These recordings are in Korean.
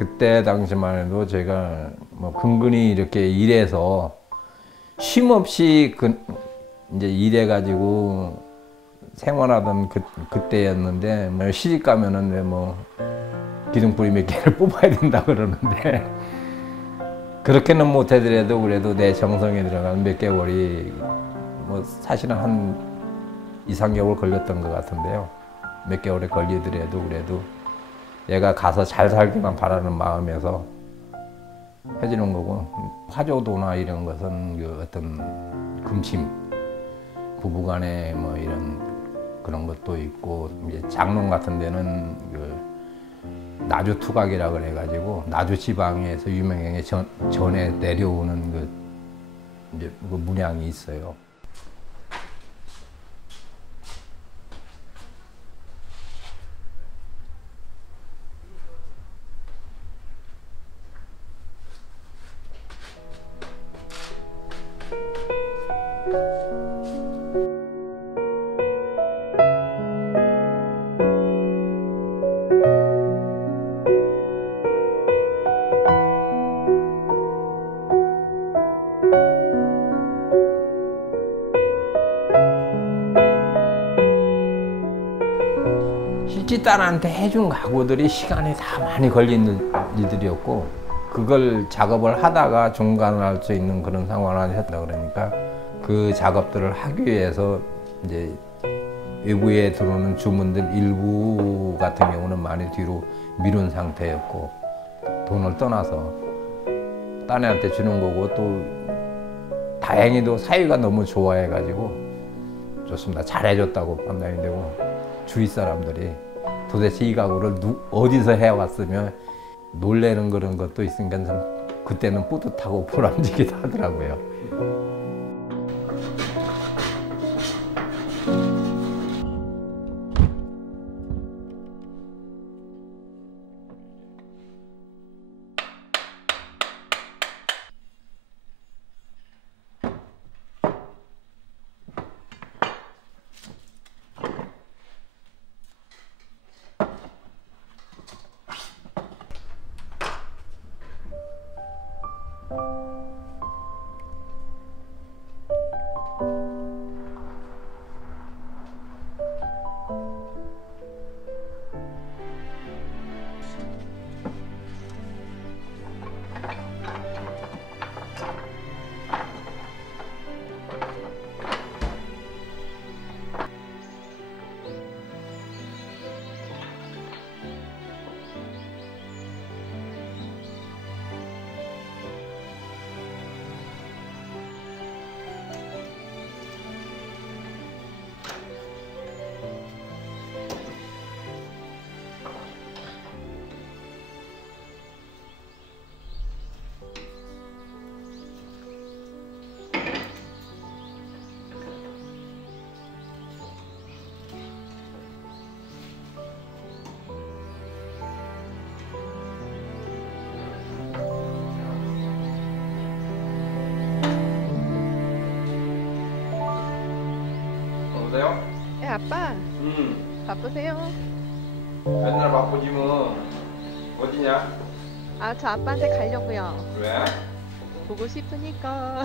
그때 당시만 해도 제가 뭐 근근히 이렇게 일해서 쉼 없이 이제 일해가지고 생활하던 그때였는데 뭐 시집 가면은 왜 뭐 기둥뿌리 몇 개를 뽑아야 된다 그러는데 그렇게는 못하더라도 그래도 내 정성에 들어간 몇 개월이 뭐 사실은 한 2, 3개월 걸렸던 것 같은데요. 몇 개월에 걸리더라도 그래도 얘가 가서 잘 살기만 바라는 마음에서 해주는 거고, 화조도나 이런 것은 그 어떤 금심, 부부간에 뭐 이런 그런 것도 있고, 이제 장롱 같은 데는 그 나주 투각이라 그래가지고 나주 지방에서 유명하게 전에 내려오는 그 이제 그 문양이 있어요. 실제 딸한테 해준 가구들이 시간이 다 많이 걸리는 일들이었고, 그걸 작업을 하다가 중단할 수 있는 그런 상황을 했다 그러니까 그 작업들을 하기 위해서 이제 외부에 들어오는 주문들 일부 같은 경우는 많이 뒤로 미룬 상태였고, 돈을 떠나서 딴애한테 주는 거고, 또 다행히도 사위가 너무 좋아해가지고 좋습니다. 잘해줬다고 판단이 되고, 주위 사람들이 도대체 이 가구를 어디서 해왔으면 놀래는 그런 것도 있으니까 참 그때는 뿌듯하고 보람지기도 하더라고요. 여보세요? 네, 아빠. 바쁘세요? 맨날 바쁘지 뭐. 어디냐? 아, 저 아빠한테 가려고요. 왜? 보고 싶으니까.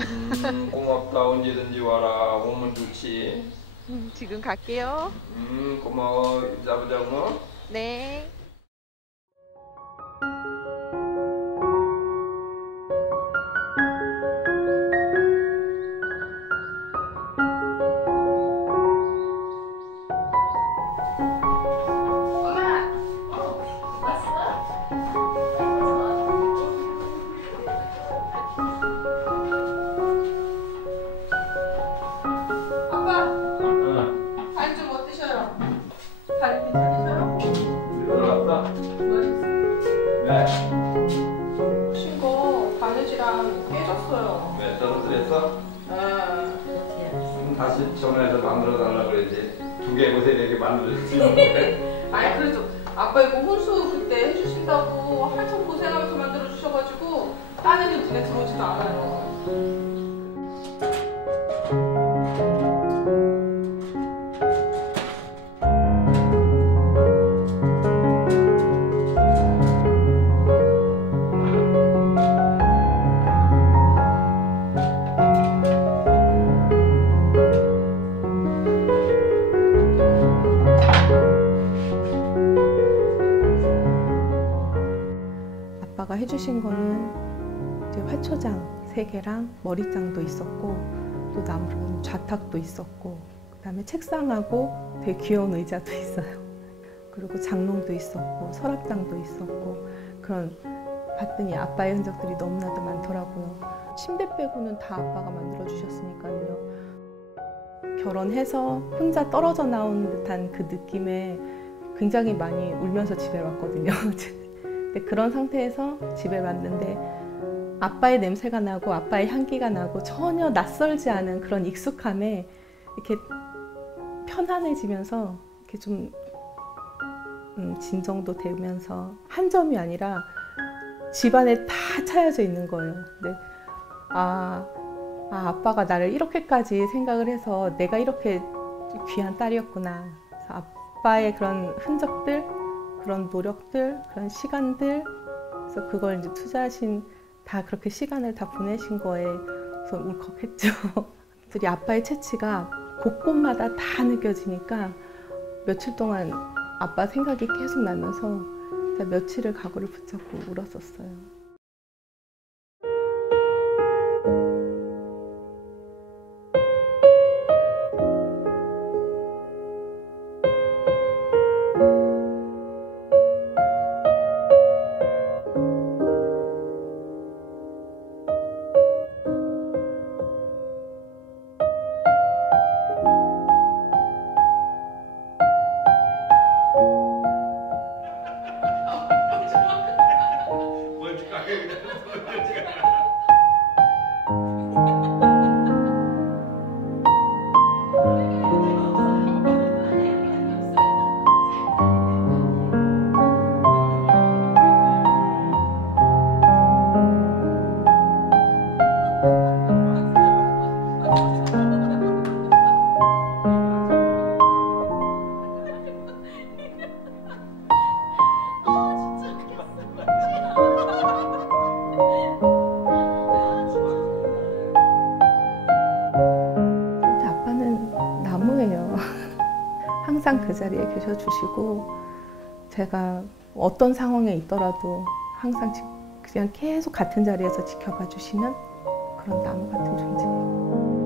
고맙다. 언제든지 와라. 오면 좋지. 지금 갈게요. 고마워. 이따 보자고. 네. 왜? 떨어뜨렸어? 다시 전화해서 만들어 달라고 그랬지. 2개, 3개 만들었지. 아니 그래도 아빠 이거 혼수 그때 해주신다고 한참 고생하면서 만들어 주셔가지고 따내는 눈에 들어오지도 않아요. 해주신 거는 이제 화초장 3개랑 머리장도 있었고 또 나무로는 좌탁도 있었고 그다음에 책상하고 되게 귀여운 의자도 있어요. 그리고 장롱도 있었고 서랍장도 있었고 그런 봤더니 아빠의 흔적들이 너무나도 많더라고요. 침대 빼고는 다 아빠가 만들어 주셨으니까요. 결혼해서 혼자 떨어져 나온 듯한 그 느낌에 굉장히 많이 울면서 집에 왔거든요. 근데 그런 상태에서 집에 왔는데 아빠의 냄새가 나고 아빠의 향기가 나고 전혀 낯설지 않은 그런 익숙함에 이렇게 편안해지면서 이렇게 좀 진정도 되면서 한 점이 아니라 집안에 다 차여져 있는 거예요. 근데 아빠가 나를 이렇게까지 생각을 해서 내가 이렇게 귀한 딸이었구나. 그래서 아빠의 그런 흔적들, 그런 노력들, 그런 시간들, 그래서 그걸 이제 투자하신 다 그렇게 시간을 다 보내신 거에 우선 울컥했죠. 들이 아빠의 채취가 곳곳마다 다 느껴지니까 며칠 동안 아빠 생각이 계속 나면서 며칠을 가구를 붙잡고 울었었어요. 항상 그 자리에 계셔주시고 제가 어떤 상황에 있더라도 항상 그냥 계속 같은 자리에서 지켜봐 주시는 그런 나무 같은 존재예요.